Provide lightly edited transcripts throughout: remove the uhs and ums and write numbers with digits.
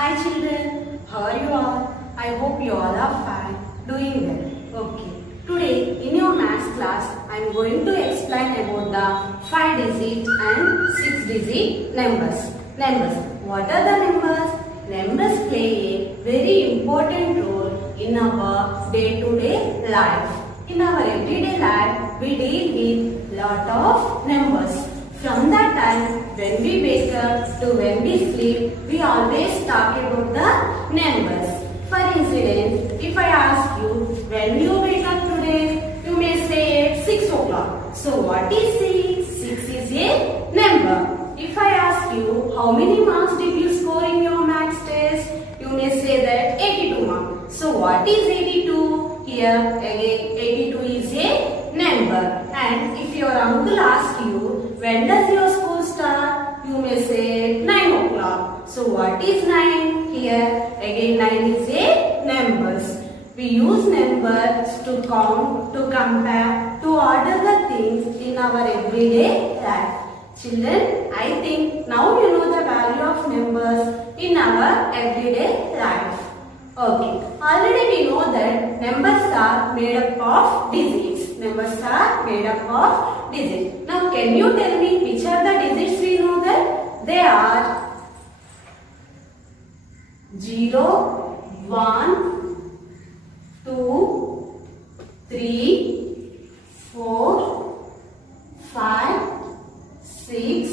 Hi children, how are you all? I hope you all are fine, doing well. Okay, today in your maths class, I am going to explain about the 5-digit and 6-digit numbers. What are the numbers? Numbers play a very important role in our day-to-day life. In our everyday life, we deal with lot of numbers. From the time when we wake up to when we sleep, we always talk about the numbers. For instance, if I ask you, when you wake up today, you may say 6 o'clock. So what is 6? 6 is a number. If I ask you, how many marks did you score in your maths test? You may say that 82 marks. So what is 82? Here again 82 is a number. And if your uncle asks you, when does your school start? You may say 9 o'clock. So what is 9? Here again 9 is a numbers. We use numbers to count, to compare, to order the things in our everyday life. Children, I think now you know the value of numbers in our everyday life. Okay, already we know that numbers are made up of digits. Numbers are made up of digits. Now can you tell me which are the digits we know that? They are 0, 1, 2, 3, 4, 5, 6,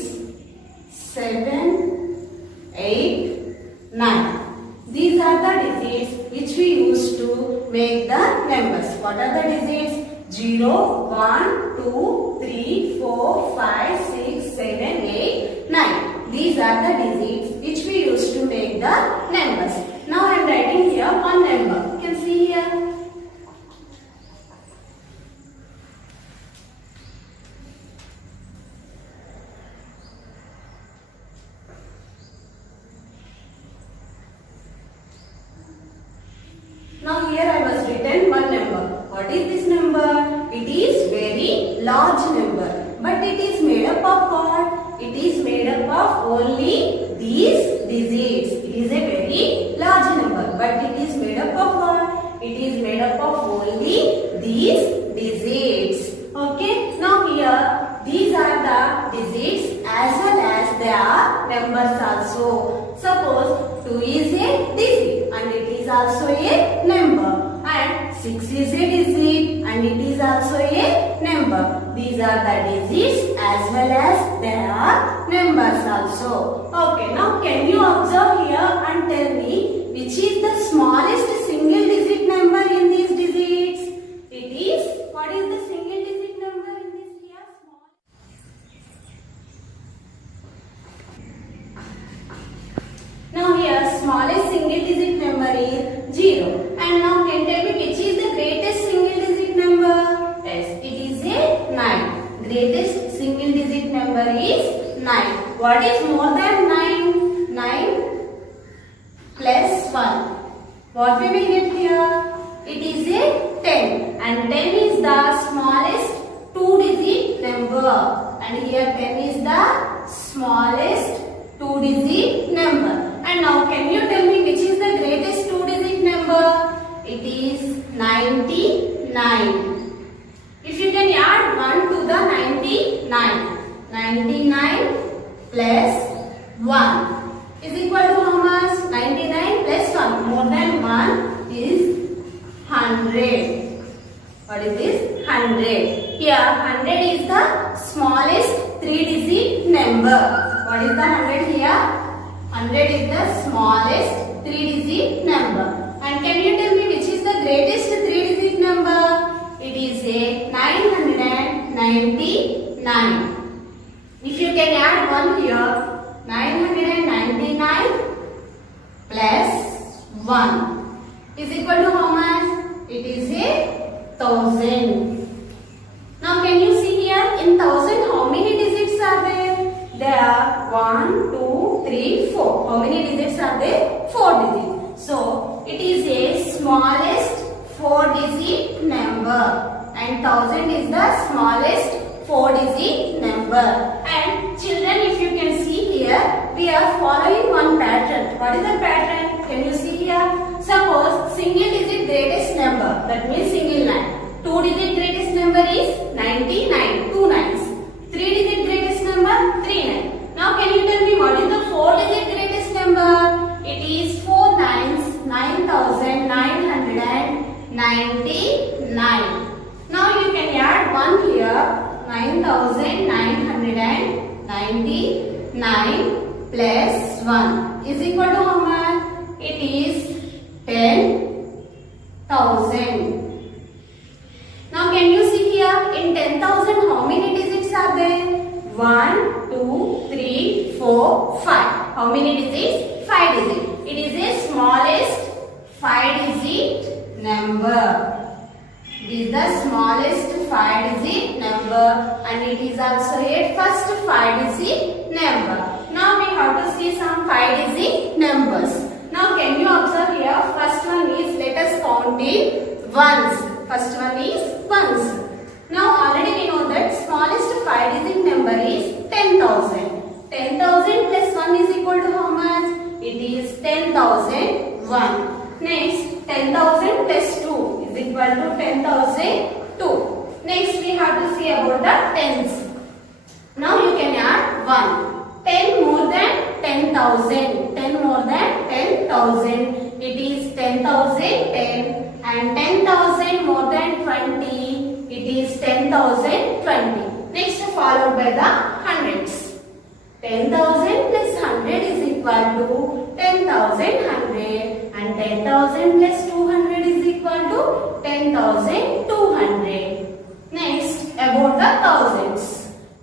7, 8, 9. These are the digits which we use to make the numbers. What are the digits? 0, 1, 2, 3, 4, 5, 6, 7, 8, 9. These are the digits which we use to make the numbers. Now I am writing here one number. You can see here. Now here I was written one number. What is this number? It is very large number. But it is made up of what? It is made up of only these digits. It is a very large number. But it is made up of what? It is made up of only these digits. Okay. Now here these are the digits as well as they are numbers also. Suppose 2 is a digit and it is also a number. And 6 is a digit and it is also a number. These are the digits as well as they are numbers also. Okay, now can you observe here and tell me which is the smallest single digit number in these digits? It is, what is the single digit number in this here? Now here smallest single digit number is 0. And now can tell me which is the greatest single digit number? Yes, it is a 9. Greatest single digit number is 9. What is more than 9? 9 plus 1. What we will get here? It is a 10. And 10 is the smallest 2-digit number. And here 10 is the smallest 2-digit number. And now can you tell me which is the greatest 2-digit number? It is 99. If you can add 1 to the 99. 99 plus 1 is equal to how much? 99 plus 1. More than 1 is 100. What is this? 100. Here 100 is the smallest 3-digit number. What is the 100 here? 100 is the smallest 3-digit number. And can you tell me which is the greatest 3-digit number? It is a 999. If you can add 1 here, 999 plus 1 is equal to how much? It is a 1000. Now can you see here in 1000 how many digits are there? There are 1, 2, 3, 4. How many digits are there? 4 digits. So it is a smallest 4-digit number. And 1000 is the smallest 4-digit number. And children, if you can see here, here, we are following one pattern. What is the pattern? Can you see here? Suppose single digit greatest number, that means single line. 2 digit greatest number is 99, 2 nines. 3 digit greatest number, 3 nines. Now can you tell me what is the 4 digit greatest number? It is 4 nines, 9999. Now you can add 1 here, 9999 plus 1 is equal to how much? It is 10,000. Now can you see here, in 10,000 how many digits are there? 1, 2, 3, 4, 5. How many digits? 5 digits. It is a smallest 5-digit number. It is the smallest 5-digit number and it is also a first 5-digit number. Now we have to see some 5-digit numbers. Now can you observe here, first one is, let us count in ones. First one is ones. Now already we know that smallest 5-digit number is 10,000. 10,000 plus 1 is equal to how much? It is 10,001. Next, 10,000 plus 2 is equal to 10,002. Next, we have to see about the tens. Now you can add 1. 10 more than 10,000. 10 more than 10,000. It is 10,010. And 10,000 more than 20. It is 10,020. Next, followed by the hundreds. 10,000 plus 100 is equal to 10,100 and 10,000 plus 200 is equal to 10,200. Next, about the thousands.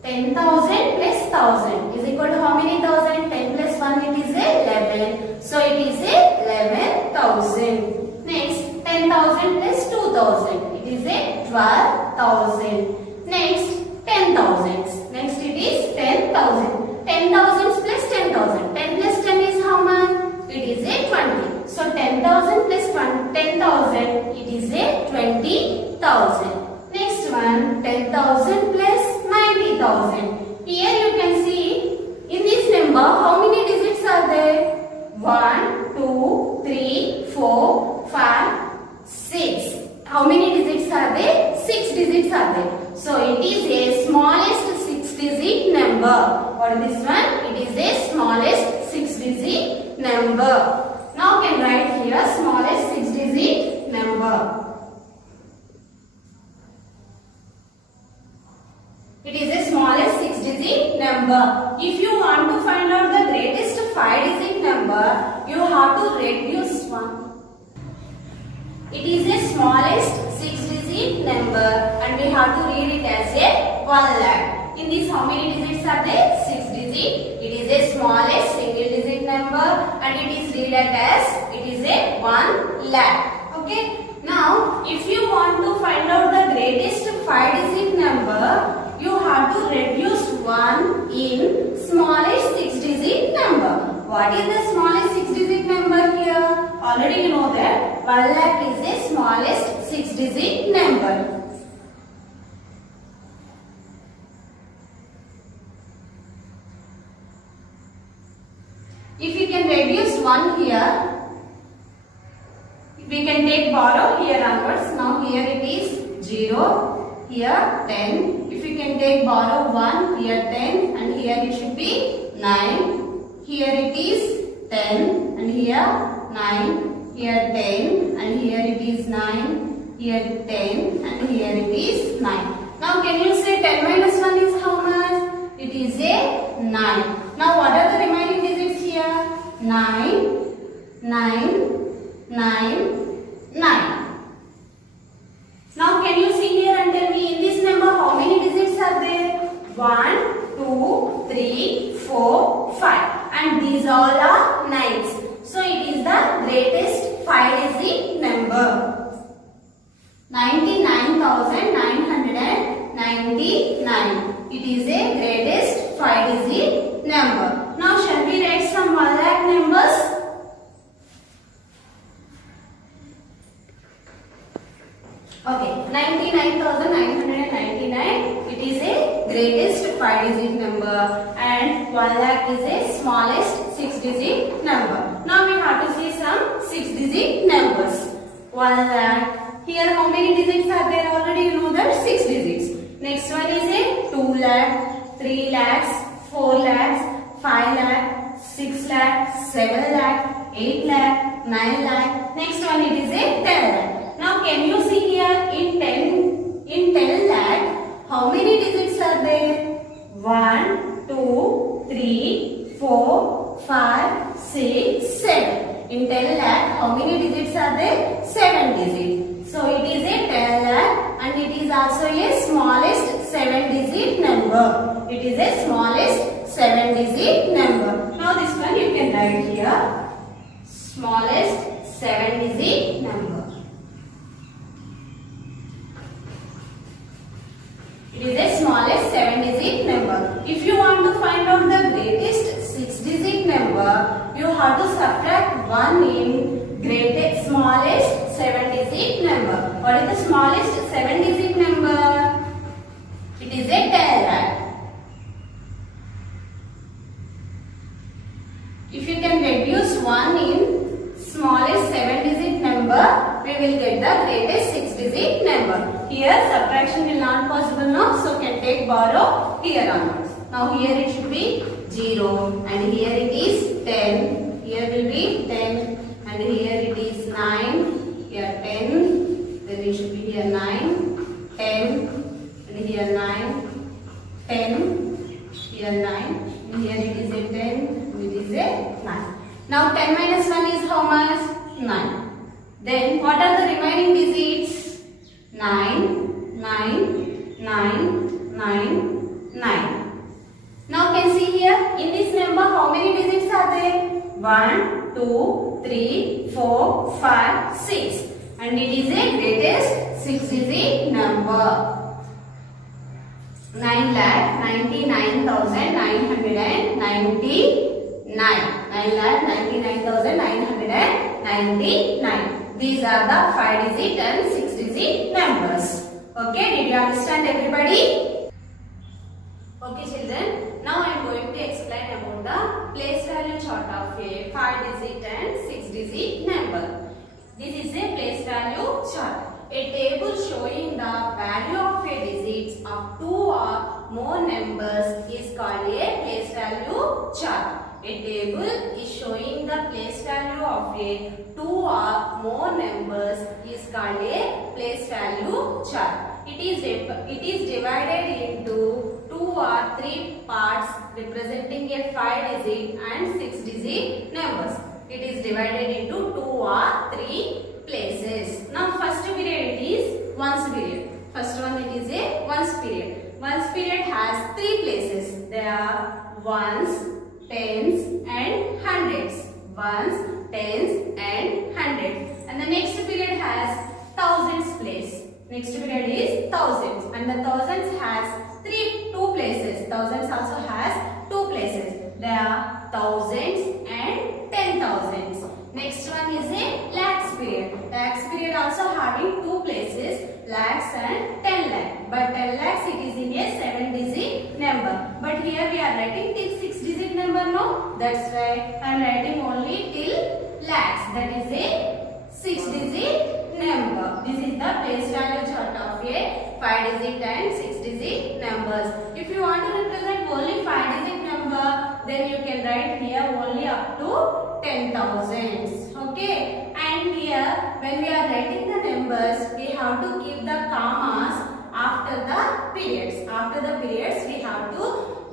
10,000 plus 1,000 is equal to how many thousand? 10 plus 1 it is 11. So it is 11,000. Next, 10,000 plus 2,000 it is 12,000. Next, 10,000s. Next it is 10,000. 10,000s plus 10,000. 10 plus 10 is how much? It is 20. So 10,000 plus 10,000 it is 20,000. Next one, 10,000 plus 90,000. Here you can see in this number how many digits are there? 1, 2, 3, 4, 5, 6. How many digits are there? 6 digits are there. So it is a smallest 6-digit number. What is this one? It is a smallest 6-digit number. Now can write here smallest 6-digit number. It is a smallest 6-digit number. If you want to find out the greatest 5-digit number, you have to reduce 1. It is a smallest 6-digit number and we have to read it as a 1 lakh. In this how many digits are there? 6 digits. It is a smallest single digit number and it is read as it is a 1 lakh. Okay. Now if you want to find out the greatest 5-digit number, you have to reduce 1 in smallest 6-digit number. What is the smallest 6-digit number here? Already you know that 1 lakh is the smallest 6-digit number. If you can reduce 1 here, we can take borrow here onwards. Now here it is 0, here 10. If you can take borrow 1, here 10 and here it should be 9. Here it is 10 and here 9. Here 10 and here it is 9. Here 10 and here it is 9. Now can you say 10 minus 1 is how much? It is a 9. Now what are the remaining digits here? 9, 9, 9, 9. Now can you see here and tell me in this number how many digits are there? 1, 2, 3, 4, 5 and these all are 9s. So it is the greatest 5-digit number. 99,999. It is a greatest 5-digit number. Now shall we write some 1 lakh numbers? Okay, 99,999. It is a greatest 5-digit number and 1 lakh is a smallest 6-digit number. Now we have to see some 6-digit numbers. 1 lakh. Here how many digits are there? Already you know that 6 digits. Next one is a 2 lakh, 3 lakhs, 4 lakhs, 5 lakh, 6 lakh, 7 lakh, 8 lakh, 9 lakh. Next one it is a 10 lakh. Now can you see here in 10 lakh how many digits are there? 1, 2, 3, 4, 5, 6, 7. In 10 lakh how many digits are there? 7 digits. So it is a 10 lakh and it is also a smallest 7-digit number. It is a smallest 7-digit number. Now this one you can write here. Smallest 7-digit number. It is a smallest 7-digit number. If you want to find out the greatest 6-digit number, you have to subtract 1 in greatest smallest 7-digit number. What is the smallest 7-digit number? It is a 10 lakh. If you can reduce 1 in smallest 7-digit number, we will get the greatest 6-digit number. Here subtraction will not possible now, so can take borrow here onwards. Now here it should be 0 and here it is 10. Here will be 10 and here it is 9. Here 10. Then it should be here 9, 10 and here 9, 10. Here 9 and here it is a 10 and it is a 9. Now 10 minus 1 is how much? 9. Then what are the remaining digits? 9, 9, 9, 9, 9. Now can see here in this number how many digits are there? 1, 2, 3, 4, 5, 6. And it is a greatest 6-digit number. 9,99,999. 9,99,999. These are the 5-digit and 6-digit numbers. Okay, did you understand everybody? Okay children, now I am going to explain about the place value chart of a 5-digit and 6-digit number. This is a place value chart. A table showing the value of a digit of 2 or more numbers is called a place value chart. A table is showing the place value of a 2 or more numbers is called a place value chart. It is divided into 2 or 3 parts representing a 5-digit and 6-digit numbers. It is divided into 2 or 3 places. Now first period it is ones period. First one it is a ones period. Ones period has 3 places. They are ones, tens and hundreds. Ones, tens and hundreds. And the next period has thousands place. Next period is thousands. And the thousands has 2 places. Thousands also has 2 places. There are thousands and 10,000s. Next one is a lakhs period. Lakhs period also having 2 places, lakhs and 10 lakh. But 10 lakhs it is in a 7-digit number. But here we are writing till 6-digit number, no? That's why I am writing only till lakhs. That is a 6-digit number. This is the place value chart of a 5-digit and 6-digit numbers. If you want to represent only 5-digit number, then you can write here only up to 10,000s. Okay, and here when we are writing the numbers, we have to keep the commas after the periods. After the periods, we have to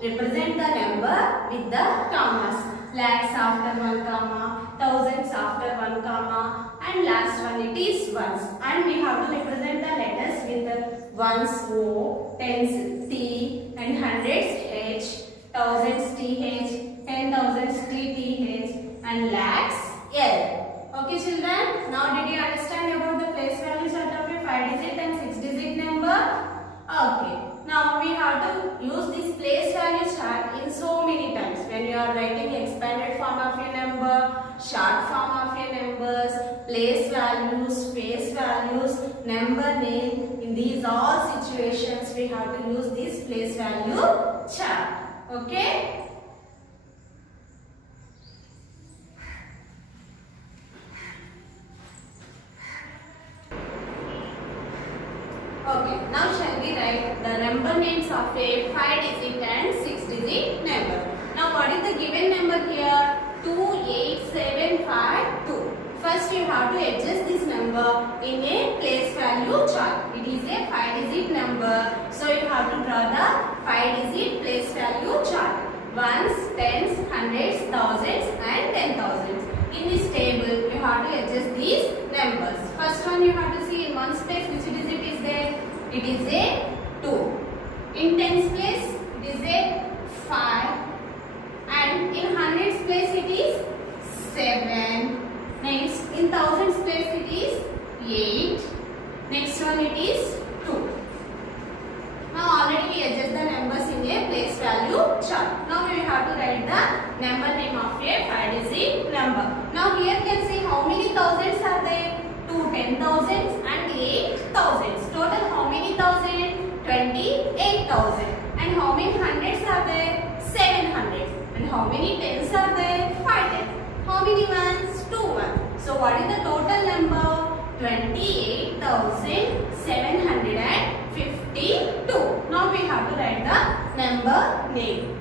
represent the number with the commas. Lakhs after 1 comma, thousands after 1 comma, and last one it is ones. And we have to represent the letters with the ones O, tens T, and hundreds H, thousands TH, 10,000s TTH, and lakhs L. Okay children, now did you understand about the place value chart of a 5-digit and 6-digit number? Okay, now we have to use this place value chart in so many times. When you are writing expanded form of a number, short form of a numbers, place values, face values, number name, in these all situations we have to use this place value chart. Okay. Okay, now shall we write the number names of a 5-digit and 6-digit number. Now what is the given number here? 28752. First you have to adjust this number in a place value chart. It is a 5-digit number. So you have to draw the 5-digit place value chart. Ones, tens, hundreds, thousands and 10,000s. In this table you have to adjust these numbers. First one you have to see in ones place which digit is there. It is a 2. In tens place it is a 5. And in hundreds place it is 7. Next in thousands place it is 8. Next one it is 2. Now already we adjust the numbers in a place value chart. Now we have to write the number name of a 5-digit number. Now here you can see how many thousands are there? 2 10,000s and 8,000s. Total how many thousands? 28,000. And how many hundreds are there? 700. And how many tens are there? 5 tens. How many ones? 2 ones. So what is the total number? 28,752. Now we have to write the number name.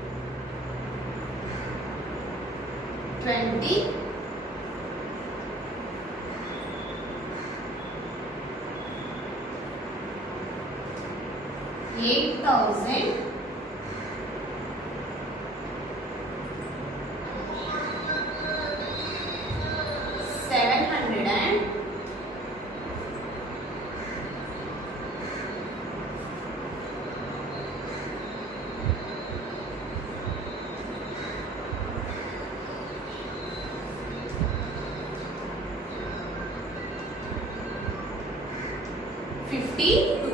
8,752.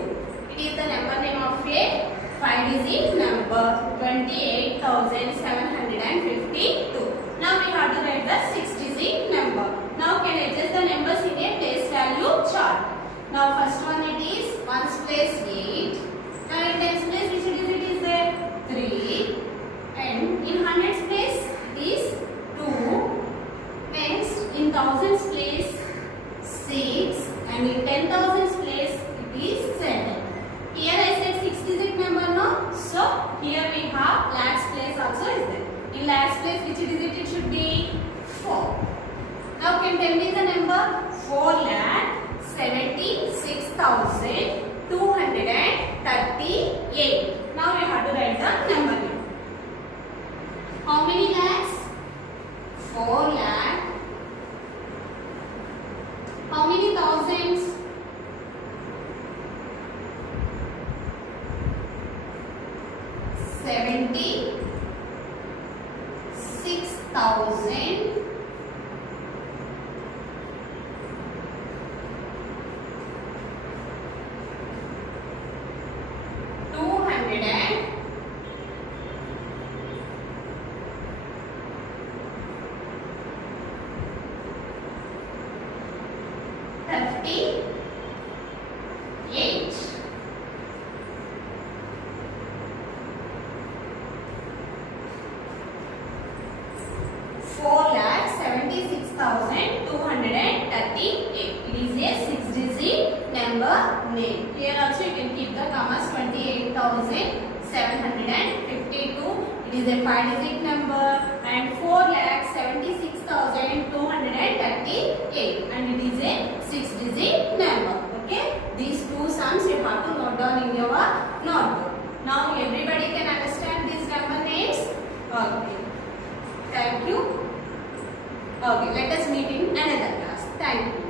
It is the number name of a 5-digit number. 28,752. Now we have to write the 6-digit number. Now can adjust the numbers in a place value chart. Now first one it is ones place 8. Now in tens place which digit is there? 3. And in hundreds place it is 2. Next in thousands place 6. And in 10,000s place it is 7. Here I said 6-digit number, no? So here we have lakhs place also is there. In lakhs place which digit it should be? 4. Now can tell me the number? 4,76,238. Now we have to write the number name. How many lakhs? 4 lakh. How many thousands? 76,000. 38. Four lakh 76,238. It is a 6-digit number name. Here also you can keep the commas. 28,752. It is a 5-digit number and 4,76,238 and it is a 6-digit number. Okay, these two sums you have to note down in your notebook. Now everybody can understand these number names. Okay, thank you. Okay, let us meet in another class. Thank you.